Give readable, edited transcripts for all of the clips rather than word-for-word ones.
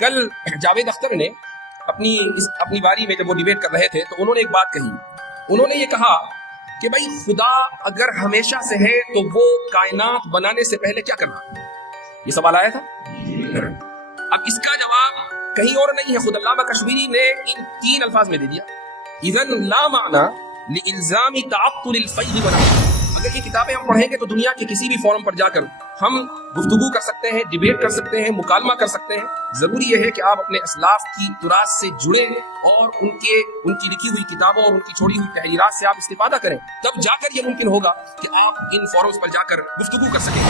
کل جاوید اختر نے اپنی باری میں جب وہ ڈیبیٹ کر رہے تھے تو انہوں نے ایک بات کہی. انہوں نے یہ کہا کہ بھائی خدا اگر ہمیشہ سے ہے تو وہ کائنات بنانے سے پہلے کیا کرنا. یہ سوال آیا تھا. اب اس کا جواب کہیں اور نہیں ہے, خود علامہ کشمیری نے ان 3 الفاظ میں دے دیا. اذن لا معنی لالزام تعطل الفیض ولا. اگر یہ کتابیں ہم پڑھیں گے تو دنیا کے کسی بھی فورم پر جا کر ہم گفتگو کر سکتے ہیں, ڈیبیٹ کر سکتے ہیں, مکالمہ کر سکتے ہیں. ضروری یہ ہے کہ آپ اپنے اسلاف کی تراث سے جڑیں اور ان کی لکھی ہوئی کتابوں اور ان کی چھوڑی ہوئی تحریرات سے آپ استفادہ کریں. تب جا کر یہ ممکن ہوگا کہ آپ ان فورمز پر جا کر گفتگو کر سکیں.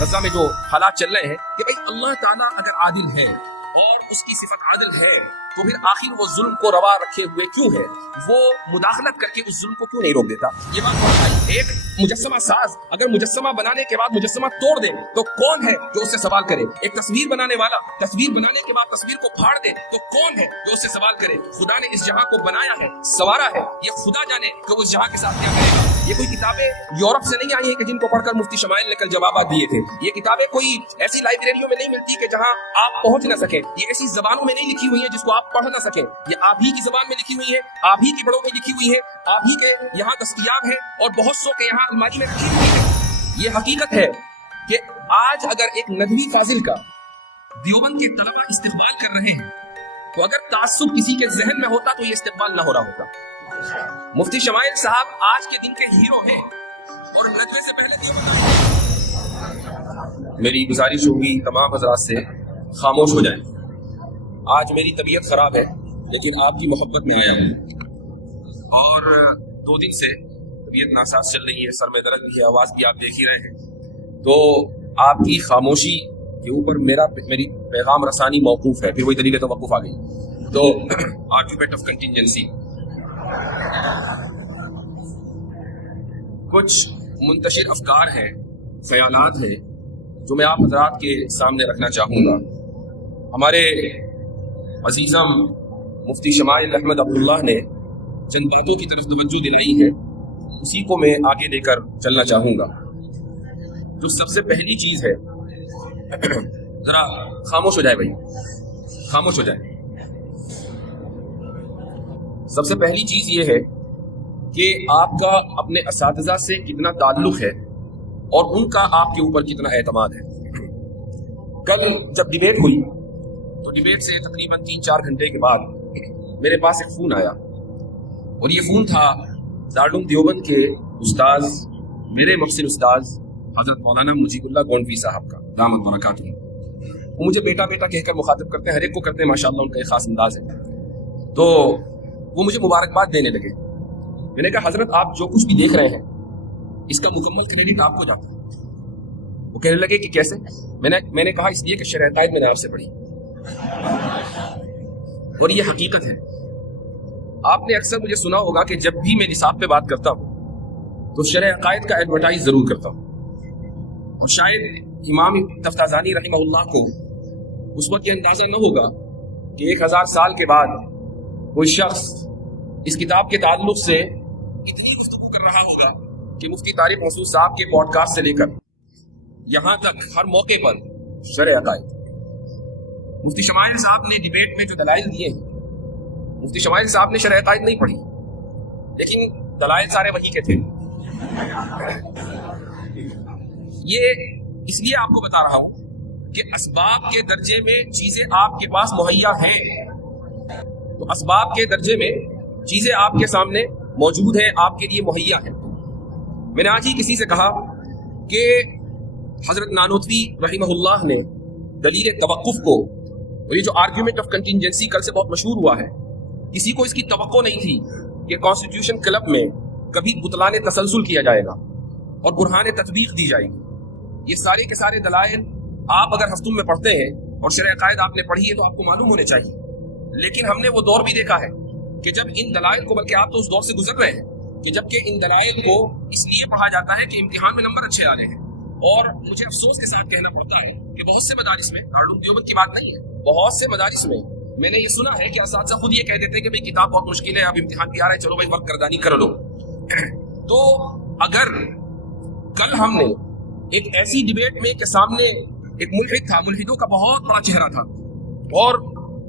غزہ میں جو حالات چل رہے ہیں کہ بھائی اللہ تعالیٰ اگر عادل ہے اور اس کی صفت عادل ہے تو پھر آخر وہ ظلم کو روا رکھے ہوئے کیوں ہے؟ وہ مداخلت کر کے اس ظلم کو کیوں نہیں روک دیتا؟ یہ بات بہت آئی. ایک مجسمہ ساز اگر مجسمہ بنانے کے بعد مجسمہ توڑ دے تو کون ہے جو اس سے سوال کرے؟ ایک تصویر بنانے والا تصویر بنانے کے بعد تصویر کو پھاڑ دے تو کون ہے جو اس سے سوال کرے؟ خدا نے اس جہاں کو بنایا ہے, سوارا ہے, یہ خدا جانے کہ وہ اس جہاں کے ساتھ کیا کرے گا. یہ کوئی کتابیں یورپ سے نہیں آئی ہیں کہ جن کو پڑھ کر مفتی شمائل نے کل جوابات دیے تھے. یہ کتابیں کوئی ایسی لائبریریوں میں نہیں ملتی کہ جہاں آپ پہنچ نہ سکیں. یہ ایسی زبانوں میں نہیں لکھی ہوئی ہیں جس کو آپ پڑھ نہ سکیں. یہ آپ ہی کی زبان میں لکھی ہوئی ہے, آپ ہی کی بڑوں میں لکھی ہوئی ہے, آپ ہی کے یہاں دستیاب ہے اور بہت سو کے یہاں الماری میں رکھی ہوئی ہے. یہ حقیقت ہے کہ آج اگر ایک ندوی فاضل کا دیوبند کے طلبہ استقبال کر رہے ہیں تو اگر تعصب کسی کے ذہن میں ہوتا تو یہ استقبال نہ ہو رہا ہوتا. مفتی شمائل صاحب آج کے دن کے ہیرو ہیں اور ندوے سے پہلے دیوبند آئے. میری گزارش ہوگی تمام حضرات سے خاموش ہو جائیں. آج میری طبیعت خراب ہے لیکن آپ کی محبت میں آیا ہوں اور 2 دن سے طبیعت ناساز چل رہی ہے, سر میں درد بھی ہے, آواز بھی آپ دیکھ ہی رہے ہیں. تو آپ کی خاموشی کے اوپر میری پیغام رسانی موقوف ہے. پھر وہی طریقے توقف آ گئی. تو آرگیومنٹ آف کنٹینجنسی. کچھ منتشر افکار ہیں, خیالات ہیں جو میں آپ حضرات کے سامنے رکھنا چاہوں گا. ہمارے عزیزم مفتی شمائل احمد عبداللہ نے چند باتوں کی طرف توجہ دلائی ہے, اسی کو میں آگے لے کر چلنا چاہوں گا. جو سب سے پہلی چیز ہے, ذرا خاموش ہو جائے بھائی, خاموش ہو جائے. سب سے پہلی چیز یہ ہے کہ آپ کا اپنے اساتذہ سے کتنا تعلق ہے اور ان کا آپ کے اوپر کتنا اعتماد ہے. کل جب ڈیبیٹ ہوئی تو ڈیبیٹ سے تقریباً 3-4 گھنٹے کے بعد میرے پاس ایک فون آیا اور یہ فون تھا دارالعلوم دیوبند کے استاذ, میرے محسن استاذ حضرت مولانا مجیب اللہ گونڈوی صاحب کا دامت برکاتہ. وہ مجھے بیٹا بیٹا کہہ کر مخاطب کرتے ہیں, ہر ایک کو کرتے ہیں ماشاءاللہ, ان کا ایک خاص انداز ہے. تو وہ مجھے مبارکباد دینے لگے. میں نے کہا حضرت آپ جو کچھ بھی دیکھ رہے ہیں اس کا مکمل کریڈٹ آپ کو جاتا ہے. وہ کہنے لگے کہ کیسے؟ میں نے کہا اس لیے کہ شرح عقائد میں نے آپ سے پڑھی اور یہ حقیقت ہے. آپ نے اکثر مجھے سنا ہوگا کہ جب بھی میں نصاب پہ بات کرتا ہوں تو شرح عقائد کا ایڈورٹائز ضرور کرتا ہوں. اور شاید امام تفتازانی رحمہ اللہ کو اس وقت یہ اندازہ نہ ہوگا کہ 1000 سال کے بعد کوئی شخص اس کتاب کے تعلق سے اتنی گفتگو کر رہا ہوگا کہ مفتی طارق مسعود صاحب کے پوڈ کاسٹ سے لے کر یہاں تک ہر موقع پر شرح عقائد. مفتی شمائل صاحب نے ڈیبیٹ میں جو دلائل دیے ہیں, مفتی شمائل صاحب نے شرح عقائد نہیں پڑھی لیکن دلائل سارے وہی کے تھے. یہ اس لیے آپ کو بتا رہا ہوں کہ اسباب کے درجے میں چیزیں آپ کے پاس مہیا ہیں. تو اسباب کے درجے میں چیزیں آپ کے سامنے موجود ہیں, آپ کے لیے مہیا ہیں. میں نے آج ہی کسی سے کہا کہ حضرت نانوتوی رحمہ اللہ نے دلیل توقف کو, اور یہ جو آرگیومنٹ آف کنٹینجنسی کل سے بہت مشہور ہوا ہے, کسی کو اس کی توقع نہیں تھی کہ کانسٹیٹیوشن کلب میں کبھی بطلان تسلسل کیا جائے گا اور برہان تطبیق دی جائے گی. یہ سارے کے سارے دلائل آپ اگر ہفتوں میں پڑھتے ہیں اور شرح عقائد آپ نے پڑھی ہے تو آپ کو معلوم ہونے چاہیے. لیکن ہم نے وہ دور بھی دیکھا ہے کہ جب ان دلائل کو, بلکہ آپ تو اس دور سے گزر رہے ہیں کہ جبکہ ان دلائل کو اس لیے پڑھا جاتا ہے کہ امتحان میں نمبر اچھے آنے ہیں. اور مجھے افسوس کے ساتھ کہنا پڑتا ہے کہ بہت سے مدارس میں, دارالعلوم دیوبند کی بات نہیں ہے, بہت سے مدارس میں میں نے یہ سنا ہے کہ اساتذہ خود یہ کہہ دیتے ہیں کہ بھئی کتاب بہت مشکل ہے, اب امتحان بھی آ رہا ہے, چلو بھائی وقت گردانی کر لو. تو اگر کل ہم نے ایک ایسی ڈیبیٹ میں کہ سامنے ایک ملحد تھا, ملحدوں کا بہت بڑا چہرہ تھا, اور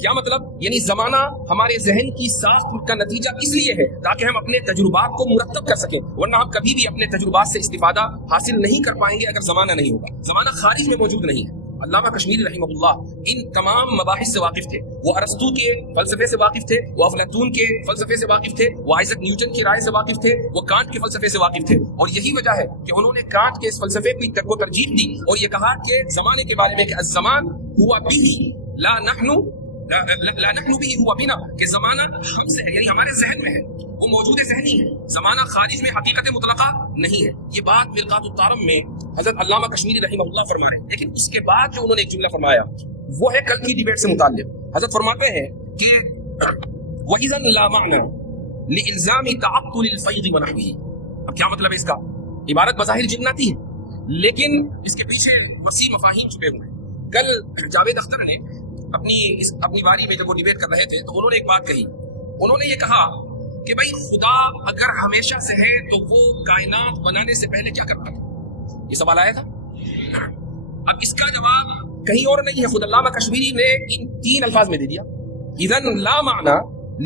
کیا مطلب؟ یعنی زمانہ ہمارے ذہن کی ساخت کا نتیجہ اس لیے ہے تاکہ ہم اپنے تجربات کو مرتب کر سکیں، ورنہ ہم کبھی بھی اپنے تجربات سے استفادہ حاصل نہیں کر پائیں گے اگر زمانہ نہیں ہوگا۔ زمانہ خارج میں موجود نہیں ہے۔ علامہ کشمیری رحمہ اللہ ان تمام مباحث سے واقف تھے، وہ ارسطو کے فلسفے سے واقف تھے، وہ افلاطون کے فلسفے سے واقف تھے، وہ آئزک نیوٹن کی رائے سے واقف تھے، وہ کانٹ کے فلسفے سے واقف تھے، اور یہی وجہ ہے کہ انہوں نے کانٹ کے اس فلسفے کو ترجیح دی اور یہ کہا کہ زمانے کے بارے میں کہ الزمان ہوا بھی لا نحن بھی ہوا بنا، کہ زمانہ ہم سے ہے، یعنی ہمارے ذہن میں ہے، وہ موجود ذہنی ہے، زمانہ خارج میں حقیقت مطلقہ نہیں ہے۔ یہ بات مرقات الطارم میں حضرت علامہ کشمیری رحمہ اللہ فرما رہے ہیں، لیکن اس کے بعد جو انہوں نے ایک جملہ فرمایا وہ ہے کل کی ڈیبیٹ سے متعلق۔ حضرت فرماتے ہیں کہ وَإِذًا لَا مَعْنَى لِإِلْزَامِ تَعَطُّلِ الْفَيْضِ وَنَحْوِهِ۔ اب کیا مطلب ہے اس کا؟ عبارت بظاہر جناتی ہے لیکن اس کے پیچھے وسیع مفاہیم چھپے ہوئے ہیں۔ کل جاوید اختر نے اپنی باری میں جب وہ ڈیبیٹ کر رہے تھے تو انہوں نے ایک بات کہی، انہوں نے یہ کہا کہ بھائی خدا اگر ہمیشہ سے ہے تو وہ کائنات بنانے سے پہلے کیا کرتا تھا؟ یہ سوال آیا تھا۔ اب اس کا جواب کہیں اور نہیں ہے، خود علامہ کشمیری نے ان 3 الفاظ میں دے دیا، اذن لا معنی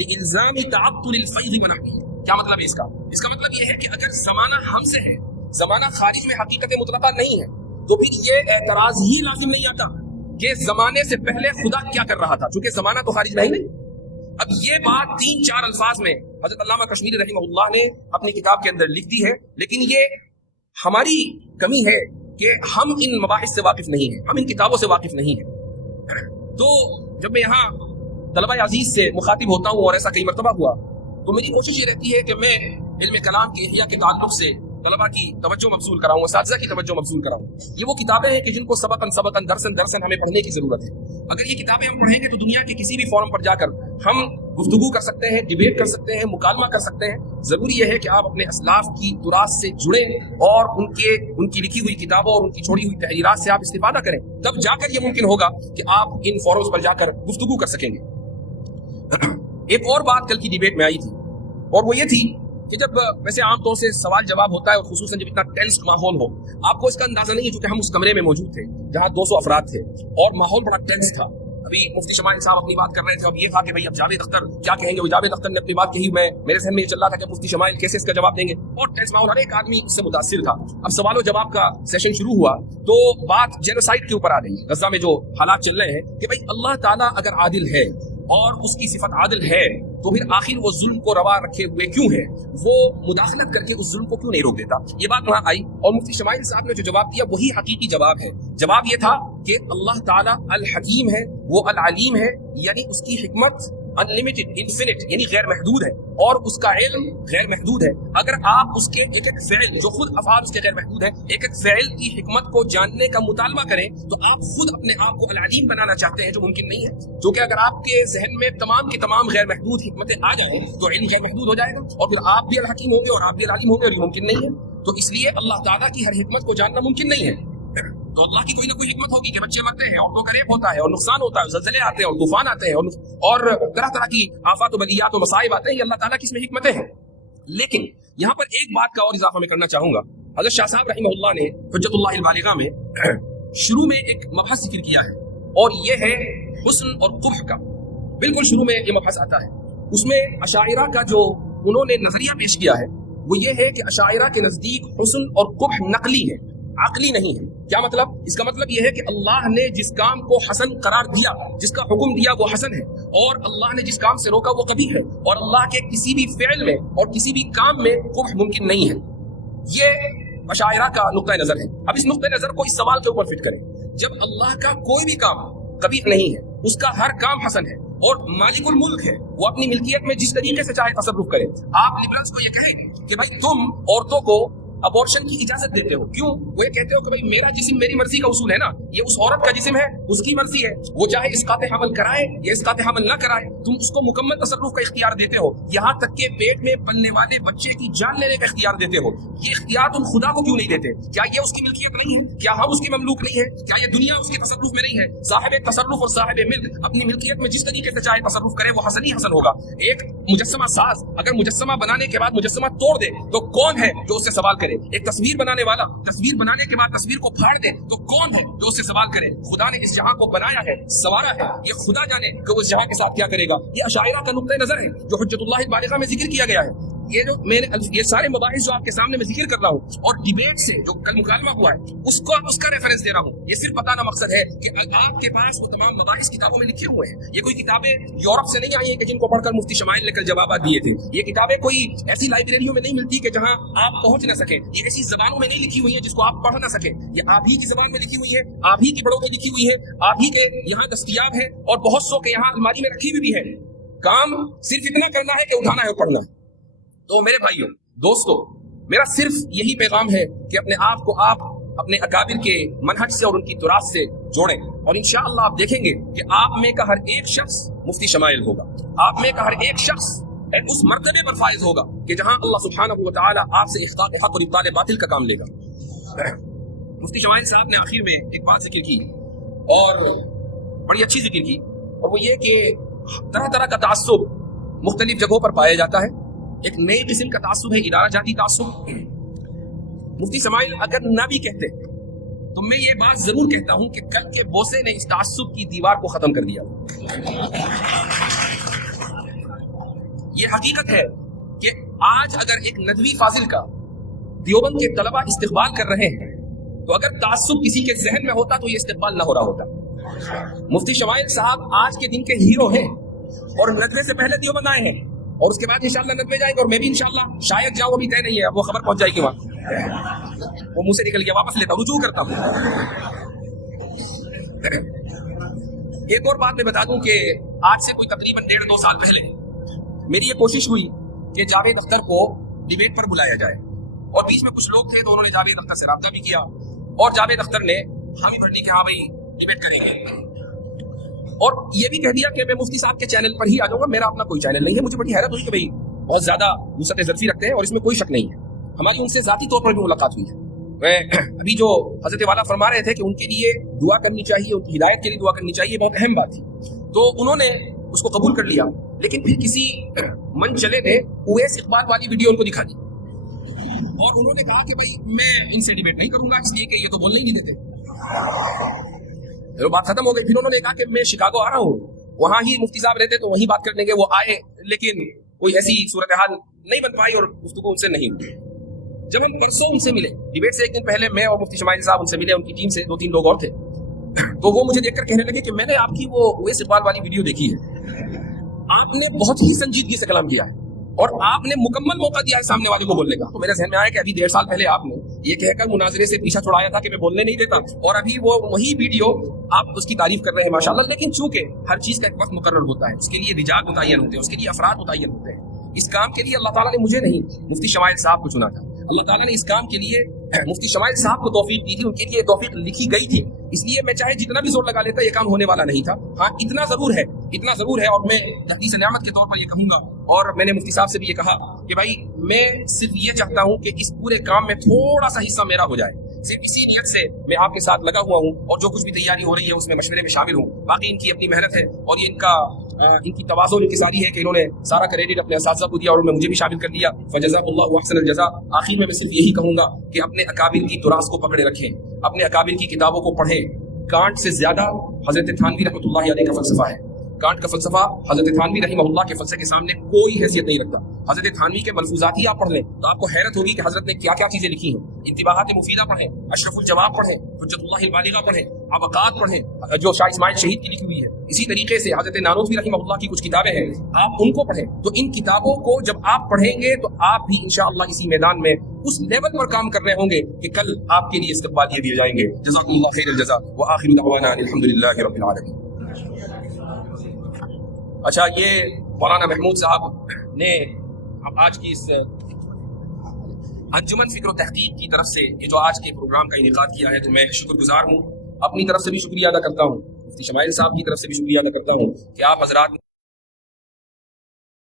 لالزام تعطل الفیض ونحوه۔ کیا مطلب ہے اس کا؟ اس کا مطلب یہ ہے کہ اگر زمانہ ہم سے ہے، زمانہ خارج میں حقیقت مطلقہ نہیں ہے، تو پھر یہ اعتراض ہی لازم نہیں آتا کہ زمانے سے پہلے خدا کیا کر رہا تھا، چونکہ زمانہ تو خارج میں ہی نہیں۔ اب یہ بات 3-4 الفاظ میں حضرت علامہ کشمیری رحمہ اللہ نے اپنی کتاب کے اندر لکھ دی ہے، لیکن یہ ہماری کمی ہے کہ ہم ان مباحث سے واقف نہیں ہیں، ہم ان کتابوں سے واقف نہیں ہیں۔ تو جب میں یہاں طلبہ عزیز سے مخاطب ہوتا ہوں اور ایسا کئی مرتبہ ہوا تو میری کوشش یہ رہتی ہے کہ میں علم کلام کے احیاء کے تعلق سے طلبہ کی توجہ مبذول کراؤں، اساتذہ کی توجہ مبذول کراؤں۔ یہ وہ کتابیں ہیں کہ جن کو سبقاً درسن ہمیں پڑھنے کی ضرورت ہے۔ اگر یہ کتابیں ہم پڑھیں گے تو دنیا کے کسی بھی فورم پر جا کر ہم گفتگو کر سکتے ہیں، ڈیبیٹ کر سکتے ہیں، مکالمہ کر سکتے ہیں۔ ضروری یہ ہے کہ آپ اپنے اسلاف کی تراث سے جڑیں اور ان کی لکھی ہوئی کتابوں اور ان کی چھوڑی ہوئی تحریرات سے آپ استفادہ کریں، تب جا کر یہ ممکن ہوگا کہ آپ ان فورمز پر جا کر گفتگو کر سکیں گے۔ ایک اور بات کل کی ڈیبیٹ میں آئی تھی اور وہ یہ تھی کہ جب ویسے عام طور سے سوال جواب ہوتا ہے اور خصوصاً جب اتنا ٹینسڈ ماحول ہو، آپ کو اس کا اندازہ نہیں ہے چونکہ ہم اس کمرے میں موجود تھے جہاں 200 افراد تھے اور ماحول بڑا ٹینس تھا۔ ابھی مفتی شمائل صاحب اپنی بات کر رہے تھے، اب یہ تھا کہ بھائی اب جاوید اختر کیا کہیں گے، جاوید اختر نے اپنی بات کہی، میرے ذہن میں یہ چل رہا تھا کہ مفتی شمائل کیسے اس کا جواب دیں گے، اور ٹینس ماحول، ہر ایک آدمی اس سے متاثر تھا۔ اب سوال و جواب کا سیشن شروع ہوا تو بات جینوسائیڈ کے اوپر آ گئی، غزہ میں جو حالات چل رہے ہیں کہ بھائی اللہ تعالیٰ اگر عادل ہے اور اس کی صفت عادل ہے تو پھر آخر وہ ظلم کو روا رکھے ہوئے کیوں ہے، وہ مداخلت کر کے اس ظلم کو کیوں نہیں روک دیتا۔ یہ بات وہاں آئی اور مفتی شمائل صاحب نے جو جواب دیا وہی حقیقی جواب ہے۔ جواب یہ تھا کہ اللہ تعالیٰ الحکیم ہے، وہ العلیم ہے، یعنی اس کی حکمت انلمیٹڈ، انفینٹ، یعنی غیر محدود ہے، اور اس کا علم غیر محدود ہے۔ اگر آپ اس کے ایک ایک فعل، جو خود افعال اس کے غیر محدود ہیں، ایک ایک فعل کی حکمت کو جاننے کا مطالبہ کریں تو آپ خود اپنے آپ کو العلیم بنانا چاہتے ہیں، جو ممکن نہیں ہے، کیونکہ اگر آپ کے ذہن میں تمام کی تمام غیر محدود حکمتیں آ جائیں تو علم غیر محدود ہو جائے گا اور پھر آپ بھی الحکیم ہوں گے اور آپ بھی العلیم ہوں گے، اور یہ ممکن نہیں ہے۔ تو اس لیے اللہ تعالیٰ کی ہر حکمت کو جاننا ممکن نہیں ہے۔ تو اللہ کی کوئی نہ کوئی حکمت ہوگی کہ بچے مرتے ہیں، عورتوں کا ریپ ہوتا ہے اور نقصان ہوتا ہے، زلزلے آتے ہیں اور طوفان آتے ہیں اور طرح طرح کی آفات و بلیات و مصائب آتے ہیں، یہ اللہ تعالیٰ کی اس میں حکمتیں ہیں۔ لیکن یہاں پر ایک بات کا اور اضافہ میں کرنا چاہوں گا۔ حضرت شاہ صاحب رحمہ اللہ نے حجت اللہ البالغہ میں شروع میں ایک مبحث ذکر کیا ہے اور یہ ہے حسن اور قبح کا۔ بالکل شروع میں یہ مبحث آتا ہے، اس میں اشاعرہ کا جو انہوں نے نظریہ پیش کیا ہے وہ یہ ہے کہ اشاعرہ کے نزدیک حسن اور قبح نقلی ہے، عقلی نہیں ہے۔ کیا مطلب؟ اس کا مطلب یہ ہے کہ اللہ نے جس کام کو حسن قرار دیا، جس کا حکم دیا وہ حسن ہے، اور اللہ نے جس کام سے روکا وہ قبیح ہے، اور اللہ کے کسی بھی فعل میں اور کسی بھی کام میں قبح ممکن نہیں ہے۔ یہ اشاعرہ کا نقطہ نظر ہے۔ اب اس نقطہ نظر کو اس سوال کے اوپر فٹ کریں، جب اللہ کا کوئی بھی کام قبیح نہیں ہے، اس کا ہر کام حسن ہے اور مالک الملک ہے، وہ اپنی ملکیت میں جس طریقے سے چاہے تصرف کرے، آپ لبرلز کو یہ کہیں کہ بھائی تم عورتوں کو ابورشن کی اجازت دیتے ہو، کیوں؟ وہ یہ کہتے ہو کہ بھائی میرا جسم میری مرضی کا اصول ہے نا، یہ اس عورت کا جسم ہے، اس کی مرضی ہے، وہ چاہے اسقاط حمل کرائے یا اسقاط حمل نہ کرائے، تم اس کو مکمل تصرف کا اختیار دیتے ہو، یہاں تک کہ پیٹ میں پلنے والے بچے کی جان لینے کا اختیار دیتے ہو۔ یہ اختیار تم خدا کو کیوں نہیں دیتے؟ کیا یہ اس کی ملکیت نہیں ہے؟ کیا ہم اس کی مملوک نہیں ہے؟ کیا یہ دنیا اس کے تصرف میں نہیں ہے؟ صاحب تصرف اور صاحب ملک اپنی ملکیت میں جس طریقے سے چاہے تصرف کرے وہ حسن ہی حسن ہوگا۔ ایک مجسمہ ساز اگر مجسمہ بنانے کے بعد مجسمہ توڑ دے تو کون ہے جو اس سے سوال کرے کرے. ایک تصویر بنانے والا تصویر بنانے کے بعد تصویر کو پھاڑ دے تو کون ہے جو اس سے سوال کرے؟ خدا نے اس جہاں کو بنایا ہے، سنوارا ہے، یہ خدا جانے کہ اس جہاں کے ساتھ کیا کرے گا. یہ اشاعرہ کا نقطہ نظر ہے جو حجت اللہ البالغہ میں ذکر کیا گیا ہے. یہ جو میں نے یہ سارے مباحث جو آپ کے سامنے میں ذکر کر رہا ہوں اور ڈیبیٹ سے جو کل مکالمہ ہوا ہے اس کا ریفرنس دے رہا ہوں. یہ صرف بتانا مقصد ہے کہ آپ کے پاس وہ تمام مباحث کتابوں میں لکھے ہوئے ہیں. یہ کوئی کتابیں یورپ سے نہیں آئی ہیں کہ جن کو پڑھ کر مفتی شمائل نے کل جوابات دیے تھے. یہ کتابیں کوئی ایسی لائبریریوں میں نہیں ملتی کہ جہاں آپ پہنچ نہ سکیں. یہ ایسی زبانوں میں نہیں لکھی ہوئی ہیں جس کو آپ پڑھ نہ سکیں. یہ آپ ہی کی زبان میں لکھی ہوئی ہے، آپ ہی کے بڑوں میں لکھی ہوئی ہے، آپ ہی کے یہاں دستیاب ہے اور بہت سو کے یہاں الماری میں رکھی ہوئی بھی ہے. کام صرف اتنا کرنا ہے کہ اٹھانا ہے اور پڑھنا. تو میرے بھائیوں دوستو، میرا صرف یہی پیغام ہے کہ اپنے آپ کو آپ اپنے اکابر کے منہج سے اور ان کی تراث سے جوڑیں اور انشاءاللہ آپ دیکھیں گے کہ آپ میں کا ہر ایک شخص مفتی شمائل ہوگا. آپ میں کا ہر ایک شخص اس مرتبے پر فائز ہوگا کہ جہاں اللہ سبحانہ و تعالی آپ سے احقاق حق اور ابطال باطل کا کام لے گا. مفتی شمائل صاحب نے آخر میں ایک بات ذکر کی اور بڑی اچھی ذکر کی، اور وہ یہ کہ طرح طرح کا تعصب مختلف جگہوں پر پایا جاتا ہے. ایک نئی قسم کا تعصب ہے ادارہ جاتی تعصب. مفتی شمائل اگر نہ بھی کہتے تو میں یہ بات ضرور کہتا ہوں کہ کل کے بوسے نے اس تعصب کی دیوار کو ختم کر دیا. یہ حقیقت ہے کہ آج اگر ایک ندوی فاضل کا دیوبند کے طلبہ استقبال کر رہے ہیں تو اگر تعصب کسی کے ذہن میں ہوتا تو یہ استقبال نہ ہو رہا ہوتا. مفتی شمائل صاحب آج کے دن کے ہیرو ہیں اور ندوے سے پہلے دیوبند آئے ہیں اور اس کے بعد انشاءاللہ ندوے جائیں گے اور میں بھی انشاءاللہ شاید جاؤں، ابھی طے نہیں ہے، اب وہ خبر پہنچ جائے گی وہاں. وہ منہ سے نکل گیا، واپس لیتا ہوں، رجوع کرتا ہوں. ایک اور بات میں بتا دوں کہ آج سے کوئی تقریباً 1.5-2 سال پہلے میری یہ کوشش ہوئی کہ جاوید اختر کو ڈیبیٹ پر بلایا جائے اور بیچ میں کچھ لوگ تھے تو انہوں نے جاوید اختر سے رابطہ بھی کیا اور جاوید اختر نے حامی بھر لی کہ ہاں بھائی ڈیبیٹ کریں گے اور یہ بھی کہہ دیا کہ میں مفتی صاحب کے چینل پر ہی آ جاؤں گا، میرا اپنا کوئی چینل نہیں ہے. مجھے بڑی حیرت ہوئی کہ بھائی بہت زیادہ وسعت ظرفی رکھتے ہیں اور اس میں کوئی شک نہیں ہے. ہماری ان سے ذاتی طور پر بھی ملاقات ہوئی ہے. ابھی جو حضرت والا فرما رہے تھے کہ ان کے لیے دعا کرنی چاہیے، ان کی ہدایت کے لیے دعا کرنی چاہیے، بہت اہم بات تھی. تو انہوں نے اس کو قبول کر لیا، لیکن پھر کسی من چلے نے اویس اقبال والی ویڈیو ان کو دکھا دی اور انہوں نے کہا کہ بھائی میں ان سے ڈیبیٹ نہیں کروں گا اس لیے کہ یہ تو بولنے ہی نہیں دیتے. پھر بات ختم ہو گئی. پھر انہوں نے کہا کہ میں شکاگو آ رہا ہوں، وہاں ہی مفتی صاحب رہتے تو وہیں بات کر لیں گے. وہ آئے لیکن کوئی ایسی صورتحال نہیں بن پائی اور گفتگو ان سے نہیں ہوئی. جب ہم پرسوں ان سے ملے ڈیبیٹ سے ایک دن پہلے، میں اور مفتی شمائل صاحب ان سے ملے، ان کی ٹیم سے 2-3 لوگ اور تھے. تو وہ مجھے دیکھ کر کہنے لگے کہ میں نے آپ کی وہ اویس اقبال والی ویڈیو دیکھی ہے، آپ نے بہت ہی سنجیدگی سے کلام کیا ہے اور آپ نے مکمل موقع دیا ہے سامنے والے کو بولنے کا. تو میرے ذہن میں آیا کہ ابھی 1.5 سال پہلے آپ نے یہ کہہ کر مناظرے سے پیچھا چھڑایا تھا کہ میں بولنے نہیں دیتا اور ابھی وہ وہی ویڈیو آپ اس کی تعریف کر رہے ہیں ماشاءاللہ. لیکن چونکہ ہر چیز کا ایک وقت مقرر ہوتا ہے، اس کے لیے رجال متعین ہوتے ہیں، اس کے لیے افراد متعین ہوتے ہیں. اس کام کے لیے اللہ تعالیٰ نے مجھے نہیں مفتی شمائل صاحب کو چنا تھا. اللہ تعالیٰ نے اس کام کے لیے مفتی شمائل صاحب کو توفیق دی تھی، ان کے لیے توفیق لکھی گئی تھی. اس لیے میں چاہے جتنا بھی زور لگا لیتا یہ کام ہونے والا نہیں تھا. ہاں اتنا ضرور ہے اور میں تحدیث نعمت کے طور پر یہ کہوں گا اور میں نے مفتی صاحب سے بھی یہ کہا کہ بھائی میں صرف یہ چاہتا ہوں کہ اس پورے کام میں تھوڑا سا حصہ میرا ہو جائے. صرف اسی نیت سے میں آپ کے ساتھ لگا ہوا ہوں اور جو کچھ بھی تیاری ہو رہی ہے اس میں مشورے میں شامل ہوں. باقی ان کی اپنی محنت ہے اور یہ ان کی تواضع انکساری ہے کہ انہوں نے سارا کریڈٹ اپنے اساتذہ کو دیا اور مجھے بھی شامل کر دیا. فجزاک اللہ احسن الجزاء. آخر میں صرف یہی کہوں گا کہ اپنے اکابر کی تراث کو پکڑے رکھیں، اپنے اکابر کی کتابوں کو پڑھیں. کانٹ سے زیادہ حضرت تھانوی رحمۃ اللہ علیہ کا فلسفہ ہے. کانٹ کا فلسفہ حضرت تھانوی رحمہ اللہ کے فلسفے کے سامنے کوئی حیثیت نہیں رکھتا. حضرت تھانوی کے ملفوظات ہی آپ پڑھ لیں تو آپ کو حیرت ہوگی کہ حضرت نے کیا کیا چیزیں لکھی ہیں. انتباہات مفیدہ پڑھیں، اشرف الجواب پڑھیں، حجت اللہ البالغہ پڑھیں، ابقات پڑھیں جو شاہ اسماعیل شہید کی لکھی ہوئی ہے. اسی طریقے سے حضرت نانوتوی رحمہ اللہ کی کچھ کتابیں ہیں، آپ ان کو پڑھیں. تو ان کتابوں کو جب آپ پڑھیں گے تو آپ بھی انشاءاللہ اسی میدان میں اس لیول پر کام کر رہے ہوں گے کہ کل آپ کے لیے استقبال یہ دیے جائیں گے. جزاکم اللہ خیر الجزاء وآخر دعوانا الحمدللہ رب العالمین. اچھا، یہ مولانا محمود صاحب نے آج کی اس انجمن فکر و تحقیق کی طرف سے یہ جو آج کے پروگرام کا انعقاد کیا ہے تو میں شکر گزار ہوں. اپنی طرف سے بھی شکریہ ادا کرتا ہوں، مفتی شمائل صاحب کی طرف سے بھی شکریہ ادا کرتا ہوں کہ آپ حضرات